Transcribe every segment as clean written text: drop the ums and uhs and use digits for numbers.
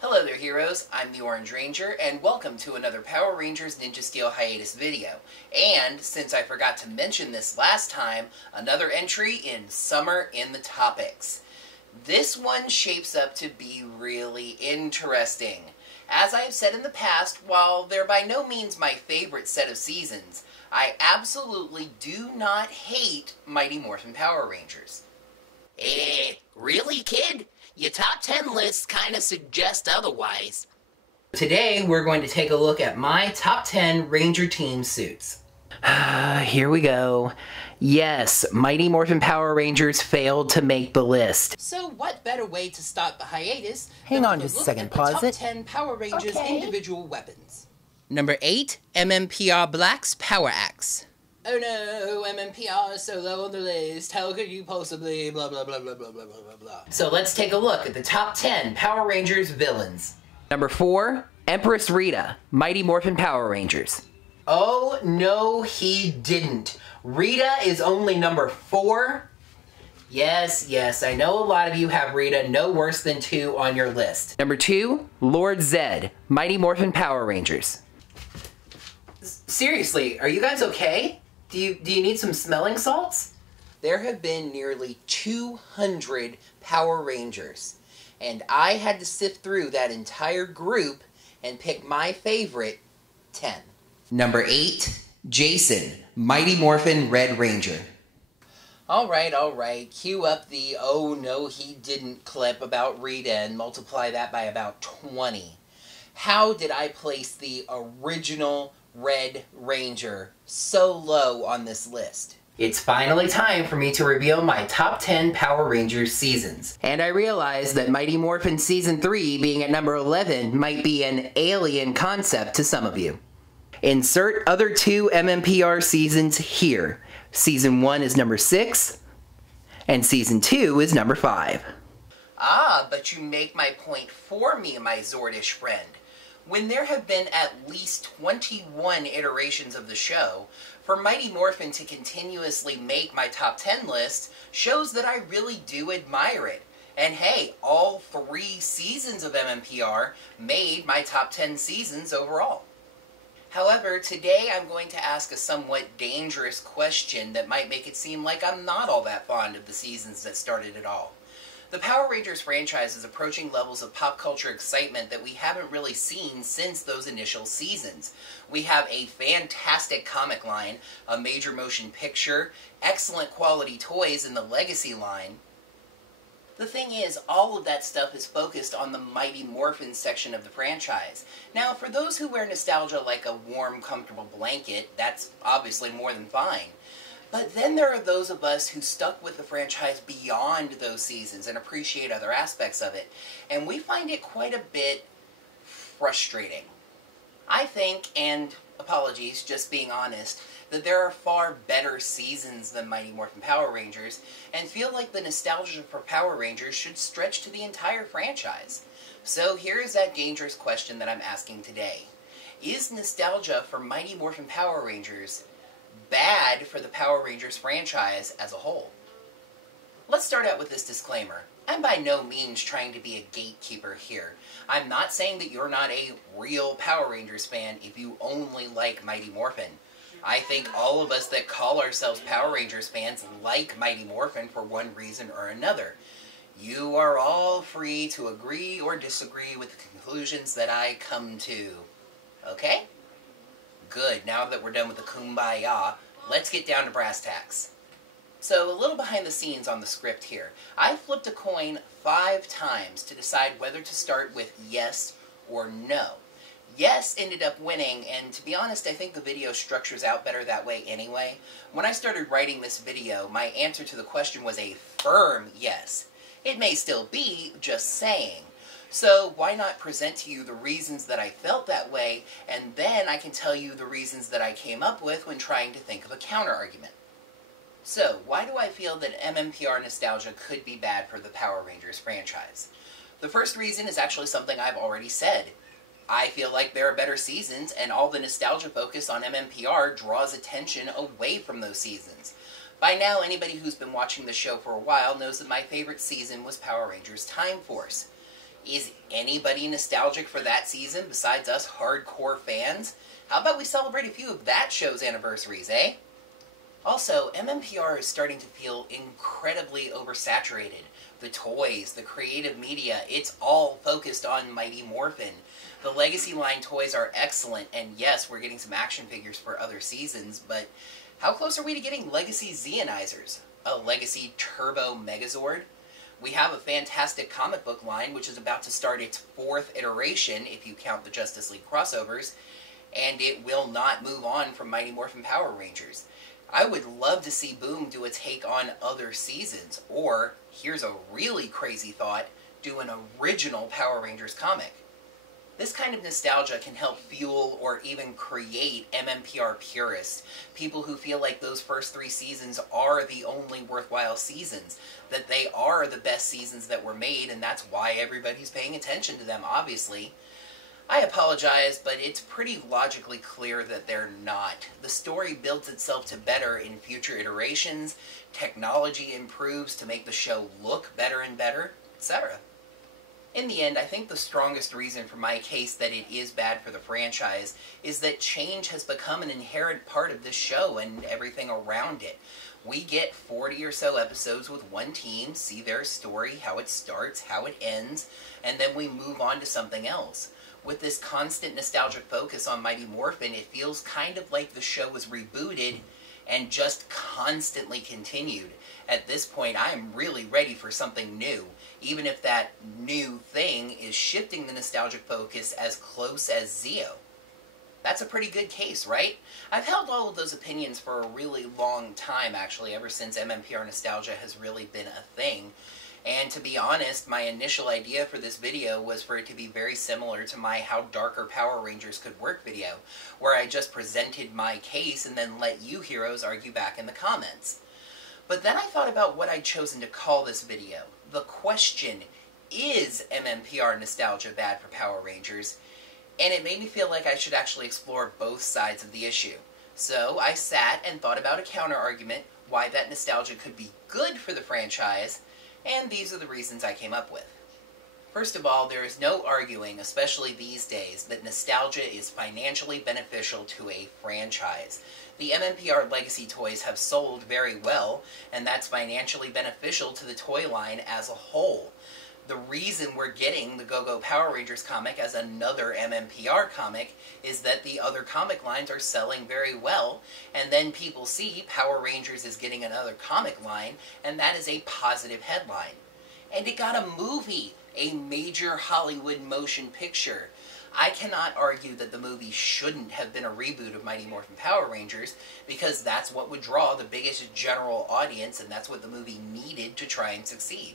Hello there, heroes. I'm the Orange Ranger, and welcome to another Power Rangers Ninja Steel Hiatus video. And, since I forgot to mention this last time, another entry in Summer in the Topics. This one shapes up to be really interesting. As I have said in the past, while they're by no means my favorite set of seasons, I absolutely do not hate Mighty Morphin Power Rangers. Really, kid? Your top 10 lists kind of suggest otherwise. Today, we're going to take a look at my top 10 Ranger team suits. Here we go. Yes, Mighty Morphin Power Rangers failed to make the list. So what better way to start the hiatus Hang on just a second, pause it. Top 10 Power Rangers individual weapons. Number 8, MMPR Black's Power Axe. Oh no, MMPR is so low on the list. How could you possibly blah blah blah blah blah blah blah blah. So let's take a look at the top 10 Power Rangers villains. Number 4, Empress Rita, Mighty Morphin Power Rangers. Oh, no he didn't. Rita is only number 4. Yes, I know a lot of you have Rita no worse than 2 on your list. Number 2, Lord Zed, Mighty Morphin Power Rangers. Seriously, are you guys okay? Do you need some smelling salts? There have been nearly 200 Power Rangers, and I had to sift through that entire group and pick my favorite 10. Number 8, Jason, Mighty Morphin Red Ranger. Alright, cue up the "oh no he didn't" clip about Rita and multiply that by about 20. How did I place the original Red Ranger so low on this list? It's finally time for me to reveal my top 10 Power Rangers seasons. And I realize that Mighty Morphin Season 3 being at number 11 might be an alien concept to some of you. Insert other 2 MMPR seasons here. Season 1 is number 6, and Season 2 is number 5. Ah, but you make my point for me, my Zordish friend. When there have been at least 21 iterations of the show, for Mighty Morphin to continuously make my top 10 list shows that I really do admire it. And hey, all 3 seasons of MMPR made my top 10 seasons overall. However, today I'm going to ask a somewhat dangerous question that might make it seem like I'm not all that fond of the seasons that started it all. The Power Rangers franchise is approaching levels of pop culture excitement that we haven't really seen since those initial seasons. We have a fantastic comic line, a major motion picture, excellent quality toys in the Legacy line. The thing is, all of that stuff is focused on the Mighty Morphin section of the franchise. Now, for those who wear nostalgia like a warm, comfortable blanket, that's obviously more than fine. But then there are those of us who stuck with the franchise beyond those seasons and appreciate other aspects of it, and we find it quite a bit frustrating. I think, and apologies, just being honest, that there are far better seasons than Mighty Morphin Power Rangers, and feel like the nostalgia for Power Rangers should stretch to the entire franchise. So here is that dangerous question that I'm asking today. Is nostalgia for Mighty Morphin Power Rangers bad for the Power Rangers franchise as a whole? Let's start out with this disclaimer. I'm by no means trying to be a gatekeeper here. I'm not saying that you're not a real Power Rangers fan if you only like Mighty Morphin. I think all of us that call ourselves Power Rangers fans like Mighty Morphin for one reason or another. You are all free to agree or disagree with the conclusions that I come to. Okay? Good, now that we're done with the kumbaya, let's get down to brass tacks. So, a little behind the scenes on the script here. I flipped a coin 5 times to decide whether to start with yes or no. Yes ended up winning, and to be honest, I think the video structures out better that way anyway. When I started writing this video, my answer to the question was a firm yes. It may still be, just saying. So why not present to you the reasons that I felt that way, and then I can tell you the reasons that I came up with when trying to think of a counter-argument. So, why do I feel that MMPR nostalgia could be bad for the Power Rangers franchise? The first reason is actually something I've already said. I feel like there are better seasons, and all the nostalgia focus on MMPR draws attention away from those seasons. By now, anybody who's been watching the show for a while knows that my favorite season was Power Rangers Time Force. Is anybody nostalgic for that season besides us hardcore fans? How about we celebrate a few of that show's anniversaries, eh? Also, MMPR is starting to feel incredibly oversaturated. The toys, the creative media, it's all focused on Mighty Morphin. The Legacy line toys are excellent, and yes, we're getting some action figures for other seasons, but how close are we to getting Legacy Zeonizers? A Legacy Turbo Megazord? We have a fantastic comic book line, which is about to start its 4th iteration, if you count the Justice League crossovers, and it will not move on from Mighty Morphin Power Rangers. I would love to see Boom do a take on other seasons, or, here's a really crazy thought, do an original Power Rangers comic. This kind of nostalgia can help fuel or even create MMPR purists, people who feel like those first 3 seasons are the only worthwhile seasons, that they are the best seasons that were made, and that's why everybody's paying attention to them, obviously. I apologize, but it's pretty logically clear that they're not. The story builds itself to better in future iterations, technology improves to make the show look better and better, etc. In the end, I think the strongest reason for my case that it is bad for the franchise is that change has become an inherent part of this show and everything around it. We get 40 or so episodes with one team, see their story, how it starts, how it ends, and then we move on to something else. With this constant nostalgic focus on Mighty Morphin, it feels kind of like the show was rebooted and just constantly continued. At this point, I am really ready for something new, even if that new thing is shifting the nostalgic focus as close as Zeo. That's a pretty good case, right? I've held all of those opinions for a really long time, actually, ever since MMPR nostalgia has really been a thing. And to be honest, my initial idea for this video was for it to be very similar to my How Darker Power Rangers Could Work video, where I just presented my case and then let you heroes argue back in the comments. But then I thought about what I'd chosen to call this video. The question, is MMPR nostalgia bad for Power Rangers? And it made me feel like I should actually explore both sides of the issue. So I sat and thought about a counter-argument, why that nostalgia could be good for the franchise, and these are the reasons I came up with. First of all, there is no arguing, especially these days, that nostalgia is financially beneficial to a franchise. The MMPR Legacy toys have sold very well, and that's financially beneficial to the toy line as a whole. The reason we're getting the Go-Go Power Rangers comic as another MMPR comic is that the other comic lines are selling very well, and then people see Power Rangers is getting another comic line, and that is a positive headline. And it got a movie, a major Hollywood motion picture. I cannot argue that the movie shouldn't have been a reboot of Mighty Morphin Power Rangers, because that's what would draw the biggest general audience, and that's what the movie needed to try and succeed.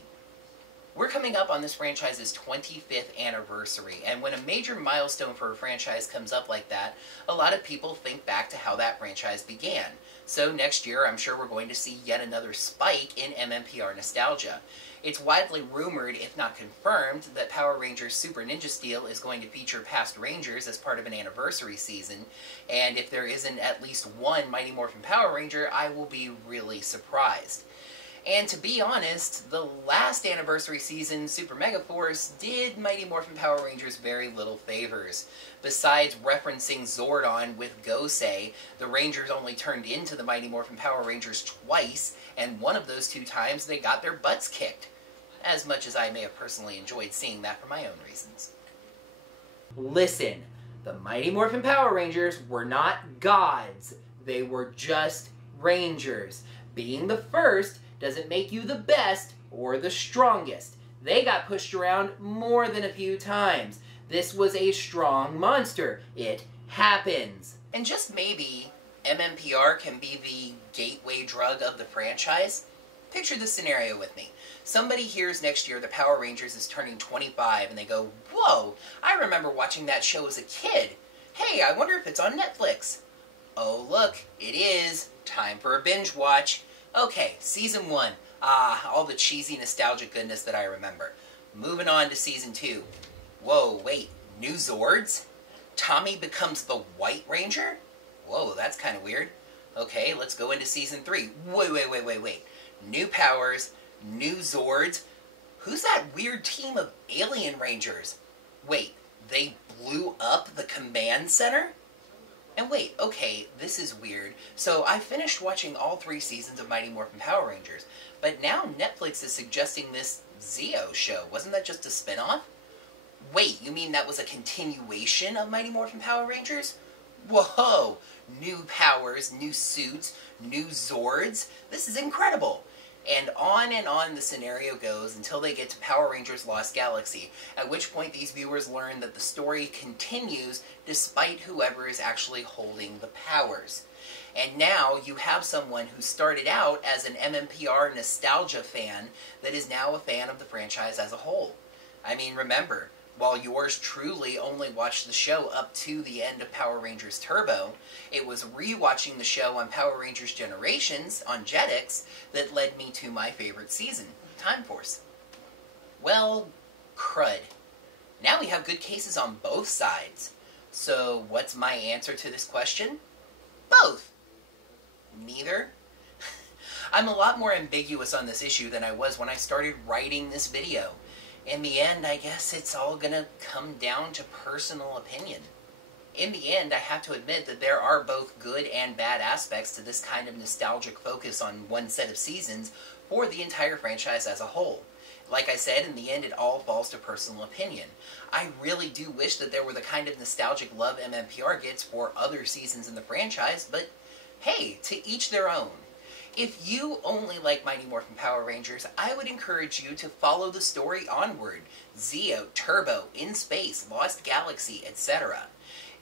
We're coming up on this franchise's 25th anniversary, and when a major milestone for a franchise comes up like that, a lot of people think back to how that franchise began. So next year, I'm sure we're going to see yet another spike in MMPR nostalgia. It's widely rumored, if not confirmed, that Power Rangers Super Ninja Steel is going to feature past Rangers as part of an anniversary season, and if there isn't at least one Mighty Morphin Power Ranger, I will be really surprised. And to be honest, the last anniversary season, Super Mega Force, did Mighty Morphin Power Rangers very little favors. Besides referencing Zordon with Gosei, the Rangers only turned into the Mighty Morphin Power Rangers twice, and one of those 2 times they got their butts kicked. As much as I may have personally enjoyed seeing that for my own reasons. Listen, the Mighty Morphin Power Rangers were not gods. They were just Rangers. Being the first doesn't make you the best or the strongest. They got pushed around more than a few times. This was a strong monster. It happens. And just maybe, MMPR can be the gateway drug of the franchise. Picture this scenario with me. Somebody hears next year the Power Rangers is turning 25 and they go, "Whoa, I remember watching that show as a kid. Hey, I wonder if it's on Netflix." Oh look, it is. Time for a binge watch. Okay, Season 1. All the cheesy nostalgic goodness that I remember. Moving on to Season 2. Whoa, wait, new Zords? Tommy becomes the White Ranger? Whoa, that's kind of weird. Okay, let's go into Season 3. Wait. New powers, new Zords. who's that weird team of alien rangers? Wait, they blew up the command center? And wait, okay, this is weird. So I finished watching all 3 seasons of Mighty Morphin Power Rangers, but now Netflix is suggesting this Zeo show. Wasn't that just a spinoff? Wait, you mean that was a continuation of Mighty Morphin Power Rangers? Whoa! New powers, new suits, new Zords. This is incredible. And on the scenario goes until they get to Power Rangers Lost Galaxy, at which point these viewers learn that the story continues despite whoever is actually holding the powers. And now you have someone who started out as an MMPR nostalgia fan that is now a fan of the franchise as a whole. I mean, remember, while yours truly only watched the show up to the end of Power Rangers Turbo, it was rewatching the show on Power Rangers Generations on Jetix that led me to my favorite season, Time Force. Well, crud. Now we have good cases on both sides. So what's my answer to this question? Both. Neither. I'm a lot more ambiguous on this issue than I was when I started writing this video. In the end, I guess it's all gonna come down to personal opinion. In the end, I have to admit that there are both good and bad aspects to this kind of nostalgic focus on one set of seasons for the entire franchise as a whole. Like I said, in the end, it all falls to personal opinion. I really do wish that there were the kind of nostalgic love MMPR gets for other seasons in the franchise, but hey, to each their own. If you only like Mighty Morphin Power Rangers, I would encourage you to follow the story onward. Zeo, Turbo, In Space, Lost Galaxy, etc.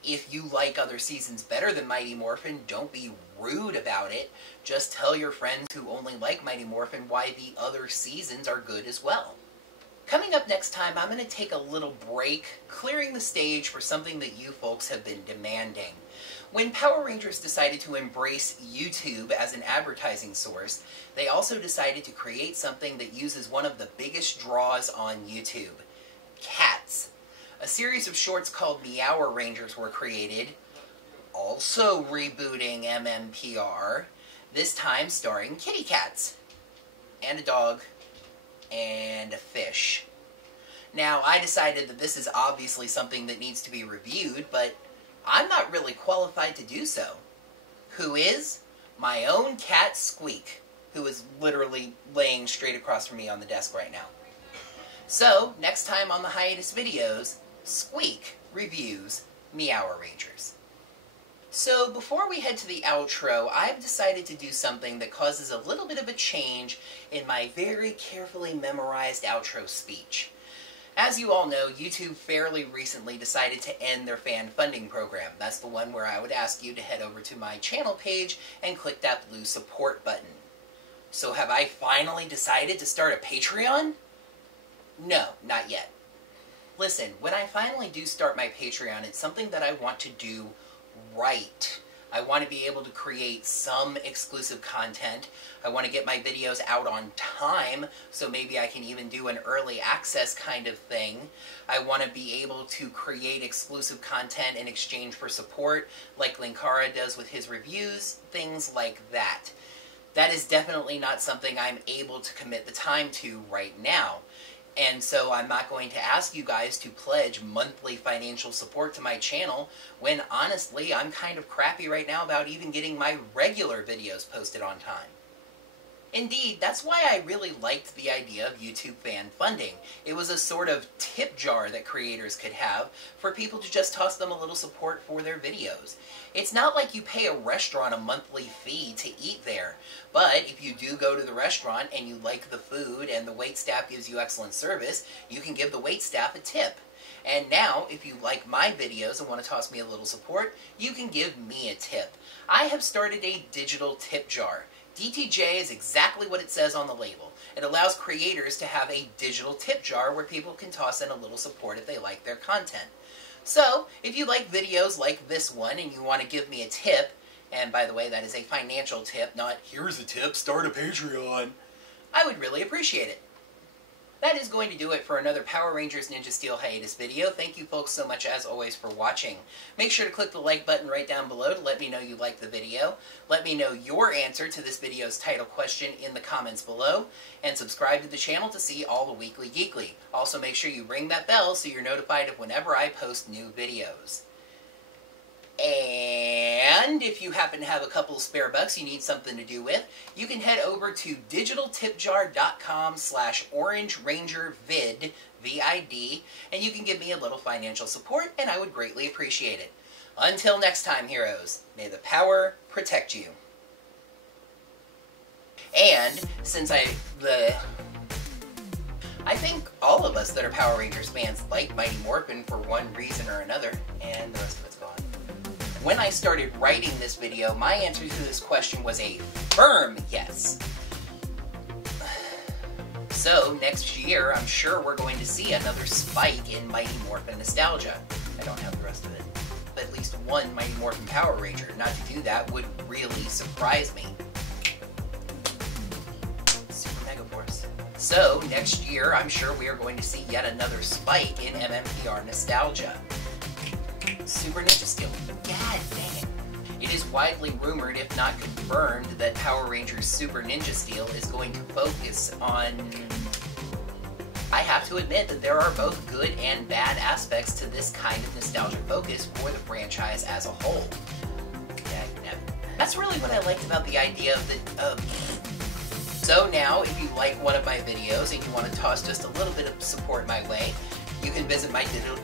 If you like other seasons better than Mighty Morphin, don't be rude about it. Just tell your friends who only like Mighty Morphin why the other seasons are good as well. Coming up next time, I'm going to take a little break, clearing the stage for something that you folks have been demanding. When Power Rangers decided to embrace YouTube as an advertising source, they also decided to create something that uses one of the biggest draws on YouTube, cats. A series of shorts called Meower Rangers were created, also rebooting MMPR, this time starring kitty cats, and a dog, and a fish. Now, I decided that this is obviously something that needs to be reviewed, but I'm not really qualified to do so. Who is? My own cat, Squeak, who is literally laying straight across from me on the desk right now. So, next time on the Hiatus videos, Squeak reviews Meower Rangers. So, before we head to the outro, I've decided to do something that causes a little bit of a change in my very carefully memorized outro speech. As you all know, YouTube fairly recently decided to end their fan funding program. That's the one where I would ask you to head over to my channel page and click that blue support button. So have I finally decided to start a Patreon? No, not yet. Listen, when I finally do start my Patreon, it's something that I want to do right. I want to be able to create some exclusive content. I want to get my videos out on time, so maybe I can even do an early access kind of thing. I want to be able to create exclusive content in exchange for support, like Linkara does with his reviews, things like that. That is definitely not something I'm able to commit the time to right now. And so I'm not going to ask you guys to pledge monthly financial support to my channel when, honestly, I'm kind of crappy right now about even getting my regular videos posted on time. Indeed, that's why I really liked the idea of YouTube fan funding. It was a sort of tip jar that creators could have for people to just toss them a little support for their videos. It's not like you pay a restaurant a monthly fee to eat there, but if you do go to the restaurant and you like the food and the waitstaff gives you excellent service, you can give the waitstaff a tip. And now, if you like my videos and want to toss me a little support, you can give me a tip. I have started a digital tip jar. DTJ is exactly what it says on the label. It allows creators to have a digital tip jar where people can toss in a little support if they like their content. So, if you like videos like this one and you want to give me a tip, and by the way, that is a financial tip, not here's a tip, start a Patreon, I would really appreciate it. that is going to do it for another Power Rangers Ninja Steel Hiatus video. Thank you folks so much as always for watching. Make sure to click the like button right down below to let me know you liked the video. Let me know your answer to this video's title question in the comments below. And subscribe to the channel to see all the Weekly Geekly. Also make sure you ring that bell so you're notified of whenever I post new videos. And if you happen to have a couple of spare bucks you need something to do with, you can head over to digitaltipjar.com/orangerangervid, V-I-D, and you can give me a little financial support, and I would greatly appreciate it. Until next time, heroes, may the power protect you. And since I think all of us that are Power Rangers fans like Mighty Morphin for one reason or another, and the rest of it's gone. When I started writing this video, my answer to this question was a firm yes. So, next year, I'm sure we're going to see another spike in Mighty Morphin nostalgia. I don't have the rest of it. But at least one Mighty Morphin Power Ranger. Not to do that would really surprise me. Super Mega Force. So, next year, I'm sure we are going to see yet another spike in MMPR nostalgia. Super Ninja Steel. God dang it. It is widely rumored, if not confirmed, that Power Rangers Super Ninja Steel is going to focus on... I have to admit that there are both good and bad aspects to this kind of nostalgia focus for the franchise as a whole. That's really what I liked about the idea of the... So now, if you like one of my videos and you want to toss just a little bit of support my way, you can visit my digital...